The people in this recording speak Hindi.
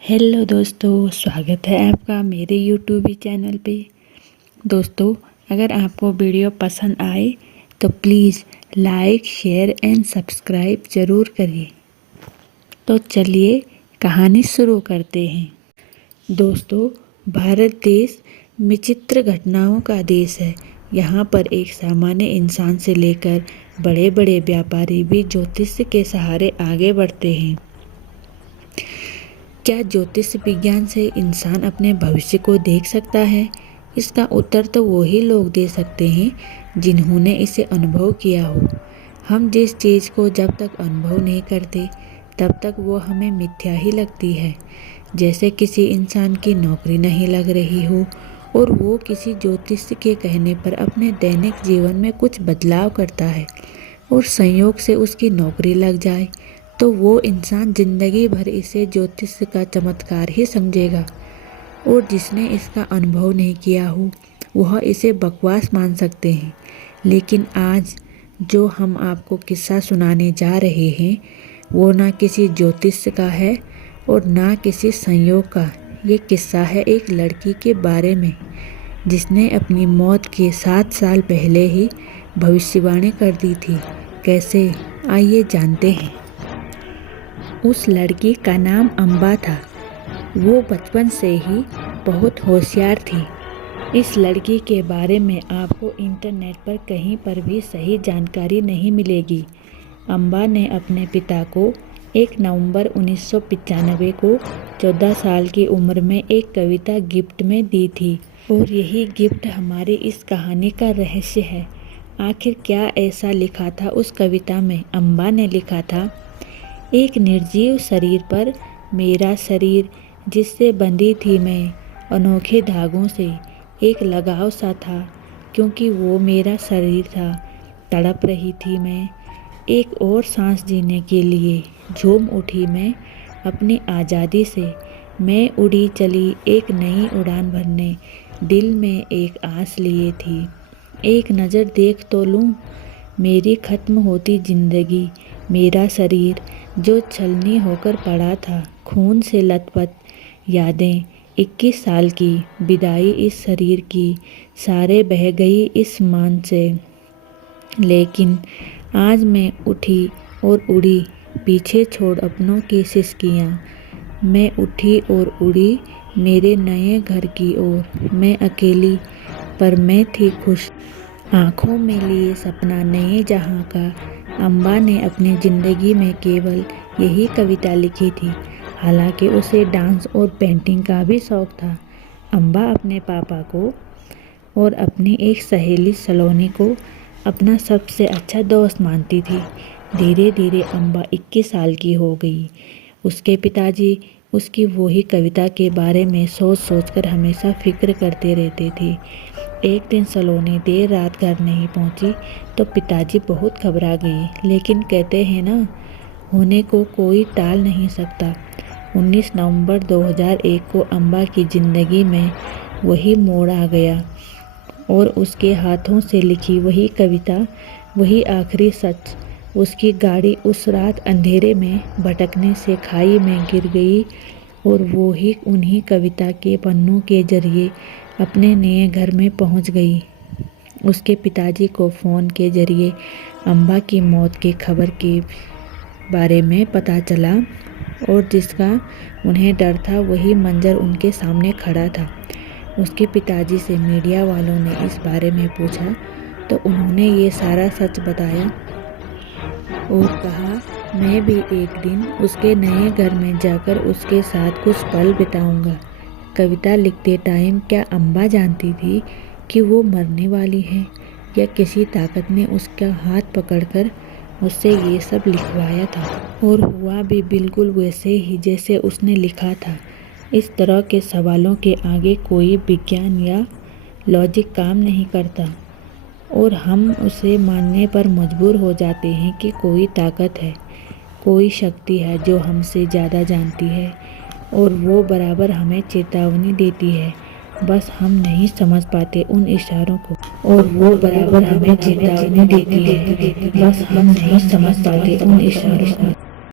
हेलो दोस्तों, स्वागत है आपका मेरे यूट्यूब चैनल पे। दोस्तों, अगर आपको वीडियो पसंद आए तो please like, share and subscribe ज़रूर करिए। तो चलिए कहानी शुरू करते हैं। दोस्तों, भारत देश विचित्र घटनाओं का देश है। यहाँ पर एक सामान्य इंसान से लेकर बड़े बड़े व्यापारी भी ज्योतिष के सहारे आगे बढ़ते हैं। क्या ज्योतिष विज्ञान से इंसान अपने भविष्य को देख सकता है? इसका उत्तर तो वही लोग दे सकते हैं जिन्होंने इसे अनुभव किया हो। हम जिस चीज़ को जब तक अनुभव नहीं करते तब तक वो हमें मिथ्या ही लगती है। जैसे किसी इंसान की नौकरी नहीं लग रही हो और वो किसी ज्योतिष के कहने पर अपने दैनिक जीवन में कुछ बदलाव करता है और संयोग से उसकी नौकरी लग जाए, तो वो इंसान जिंदगी भर इसे ज्योतिष का चमत्कार ही समझेगा। और जिसने इसका अनुभव नहीं किया हो वह इसे बकवास मान सकते हैं। लेकिन आज जो हम आपको किस्सा सुनाने जा रहे हैं वो ना किसी ज्योतिष का है और ना किसी संयोग का। ये किस्सा है एक लड़की के बारे में जिसने अपनी मौत के 7 साल पहले ही भविष्यवाणी कर दी थी। कैसे, आइए जानते हैं। उस लड़की का नाम अम्बा था। वो बचपन से ही बहुत होशियार थी। इस लड़की के बारे में आपको इंटरनेट पर कहीं पर भी सही जानकारी नहीं मिलेगी। अम्बा ने अपने पिता को 1 नवंबर 1995 को 14 साल की उम्र में एक कविता गिफ्ट में दी थी और यही गिफ्ट हमारी इस कहानी का रहस्य है। आखिर क्या ऐसा लिखा था उस कविता में? अम्बा ने लिखा था, एक निर्जीव शरीर पर मेरा शरीर जिससे बंधी थी मैं अनोखे धागों से, एक लगाव सा था क्योंकि वो मेरा शरीर था। तड़प रही थी मैं एक और सांस जीने के लिए। झूम उठी मैं अपनी आज़ादी से। मैं उड़ी चली एक नई उड़ान भरने, दिल में एक आस लिए थी। एक नज़र देख तो लूँ, मेरी ख़त्म होती ज़िंदगी। मेरा शरीर जो छलनी होकर पड़ा था, खून से लथपथ यादें 21 साल की, विदाई इस शरीर की, सारे बह गई इस मान से। लेकिन आज मैं उठी और उड़ी, पीछे छोड़ अपनों की सिसकियाँ। मैं उठी और उड़ी मेरे नए घर की ओर। मैं अकेली पर मैं थी खुश, आँखों में लिए सपना नए जहाँ का। अम्बा ने अपनी ज़िंदगी में केवल यही कविता लिखी थी। हालांकि उसे डांस और पेंटिंग का भी शौक था। अम्बा अपने पापा को और अपनी एक सहेली सलोनी को अपना सबसे अच्छा दोस्त मानती थी। धीरे धीरे अम्बा 21 साल की हो गई। उसके पिताजी उसकी वही कविता के बारे में सोच सोचकर हमेशा फिक्र करते रहते थे। एक दिन सलोनी देर रात घर नहीं पहुंची तो पिताजी बहुत घबरा गए। लेकिन कहते हैं ना, होने को कोई टाल नहीं सकता। 19 नवंबर 2001 को अम्बा की ज़िंदगी में वही मोड़ आ गया और उसके हाथों से लिखी वही कविता, वही आखिरी सच। उसकी गाड़ी उस रात अंधेरे में भटकने से खाई में गिर गई और वो ही उन्हीं कविता के पन्नों के जरिए अपने नए घर में पहुंच गई। उसके पिताजी को फ़ोन के जरिए अम्बा की मौत की खबर के बारे में पता चला और जिसका उन्हें डर था वही मंजर उनके सामने खड़ा था। उसके पिताजी से मीडिया वालों ने इस बारे में पूछा तो उन्होंने ये सारा सच बताया और कहा, मैं भी एक दिन उसके नए घर में जाकर उसके साथ कुछ पल बिताऊंगा। कविता लिखते टाइम क्या अम्बा जानती थी कि वो मरने वाली है, या किसी ताकत ने उसका हाथ पकड़कर उससे ये सब लिखवाया था? और हुआ भी बिल्कुल वैसे ही जैसे उसने लिखा था। इस तरह के सवालों के आगे कोई विज्ञान या लॉजिक काम नहीं करता और हम उसे मानने पर मजबूर हो जाते हैं कि कोई ताकत है, कोई शक्ति है जो हमसे ज़्यादा जानती है और वो बराबर हमें चेतावनी देती है। बस हम नहीं समझ पाते उन इशारों को और वो बराबर हमें चेतावनी देती है। बस हम नहीं समझ पाते उन इशारों को।